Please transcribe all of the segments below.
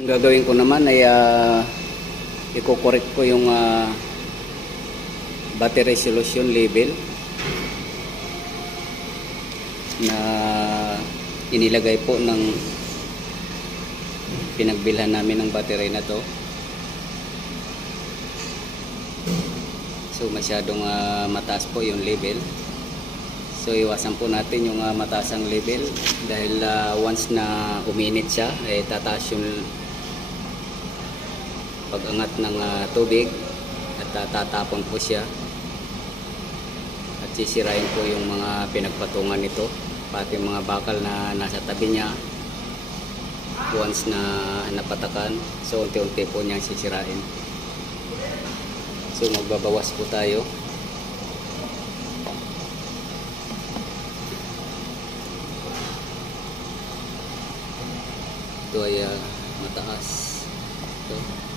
Ang gagawin ko naman ay i-correct ko yung battery resolution level na inilagay po ng pinagbilhan namin ng battery na to. So masyadong mataas po yung level. So iwasan po natin yung mataas ang level dahil once na uminit siya ay tataas yung pag-angat ng tubig at tatapon po siya at sisirain po yung mga pinagpatungan nito, pati mga bakal na nasa tabi niya. Once na napatakan, so unti-unti po niyang sisirain. So magbabawas po tayo. Ito ay mataas. Ito.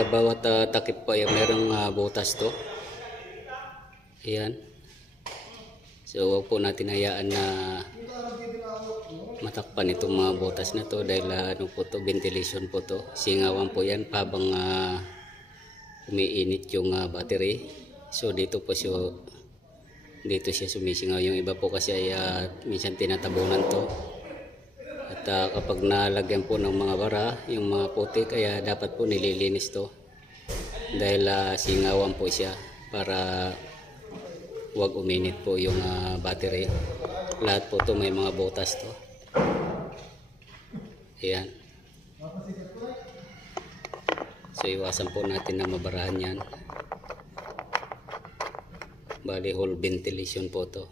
Sa bawat takip po ay merong butas to. Ayan. So huwag po natin hayaan na matakpan itong mga butas na to dahil ano po to, ventilation po to. Singawan po yan habang umiinit yung battery. So dito siya sumisingaw. Yung iba po kasi ay minsan tinatabunan to. At kapag nalagyan po ng mga bara, yung mga puti, kaya dapat po nililinis to. Dahil singawan po siya para huwag uminit po yung battery. Lahat po to may mga butas to. Ayan. So iwasan po natin na mabarahan yan. Bali whole ventilation po to.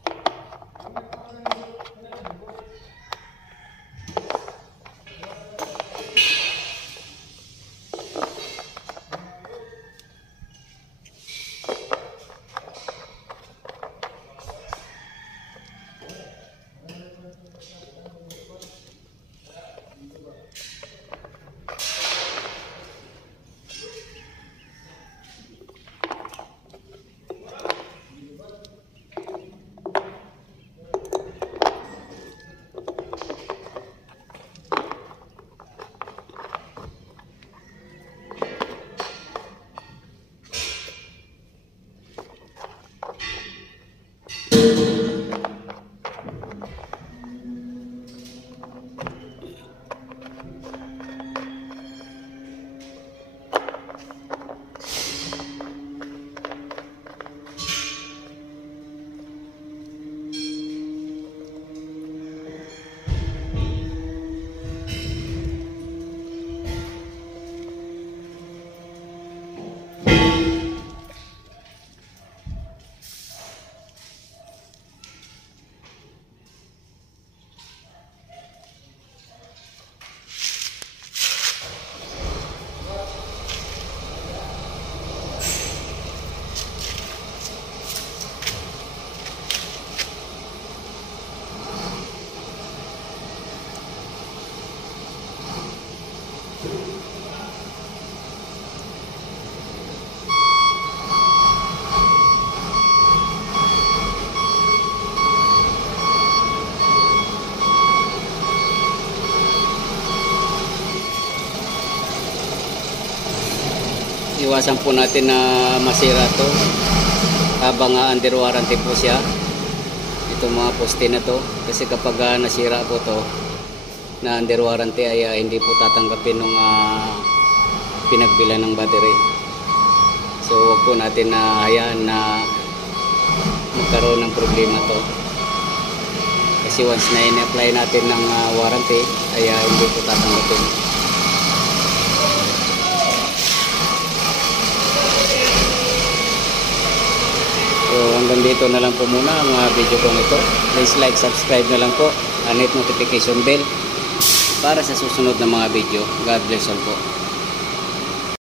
Iwasan po natin na masira to habang under warranty po siya, itong mga poste na to, kasi kapag nasira po to na under warranty ay hindi po tatanggapin nung pinagbilan ng battery. So huwag po natin na hayaan na magkaroon ng problema to, kasi once na in-apply natin ng warranty ay hindi po tatanggapin. So hanggang dito na lang po muna ang video kong ito. Please like, subscribe na lang po, and hit notification bell para sa susunod na mga video. God bless all po.